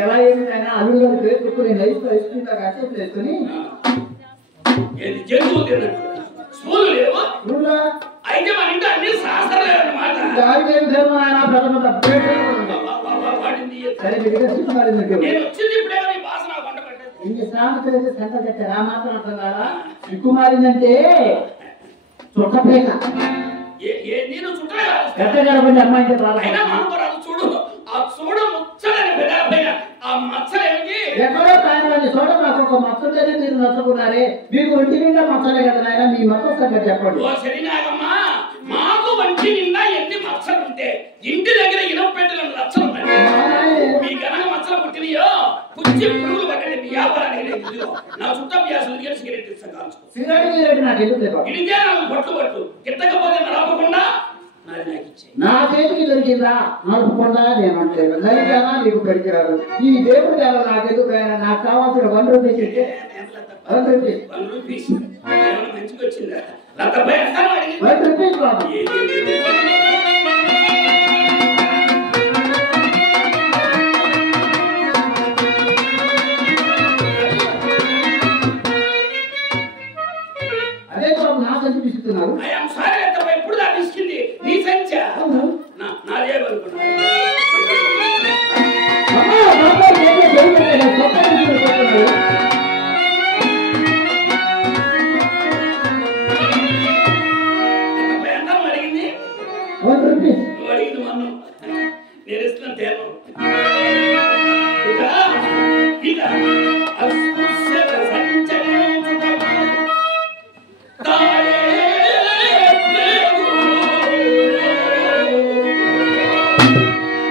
ఎలా ఏమైనా అల్లుడు గారి పేరు చెప్పుకుని లైఫ్ ఇస్తుందా అసెప్ట్ చేసుకుని జంతువులు తిన్నట్టు స్కూల్ లేవు అయితే మన ఇంట్లో అన్ని శాస్త్రం లేవన్నమాట. నేను వచ్చింది ఇప్పుడే నీ భాష నాకు వంట పడ్డది. ఇన్ని సామెతలు సంత కట్టారు ఆ మాత్రం అర్థం కాదా? సిగ్గు మారిందంటే చుట్టపేక నేను చుట్టలే కట్టగలబండి అమ్మాయి అయినా మానుకోరాదు. చూడు ఆ చూడ ముచ్చడని పెద్ద ఆ మచ్చలేమిటి ఎక్కడో కానివ్వండి చూడ నాకు ఒక మచ్చలే మీరు నచ్చుకున్నారే మీకు ఒంటి నిండా మచ్చలే కదా నాయన మీ మచ్చ సంగతి చెప్పండి. ఓ సరినాగమ్మా మాకు వంటి నిండా ఎన్ని మచ్చలు ఉంటే ఇంటి దగ్గర ఇనప పెట్టెలను లచ్చలు మీ గనక మచ్చలు పుట్టినయో పుచ్చి పురుగులు పట్టండి మీ వ్యాపారానికి. నా చుట్టూ వ్యాసులు సిగరెట్ ఇస్తాను కాల్చుకో. సిగరెట్ నాకు ఎందుకు ఇడితే నాకు పట్టు పట్టు కిట్టకపోతే నడపకుండా నా చేతికి దొరికిందా నడుపుకుండా నేను అంటే దొరికానా నీకు దొరికిరాదు. ఈ దేవుడు ఎలా నాకెందుకు నాకు కావాల్సిన 1 రూపీస్ ఇస్తే 1 రూపీస్ మంచిగా వచ్చిందా 1 రూపీస్ బాబు. అదే బాబు నా సంచి పిస్తున్నారు. ఎప్పుడు దా తీసుకుంది నీ సంచా నాదే అనుకున్నా. అడిగింది 1 రూపీస్ అడిగింది మనం నేను ఇస్తున్నాను తేను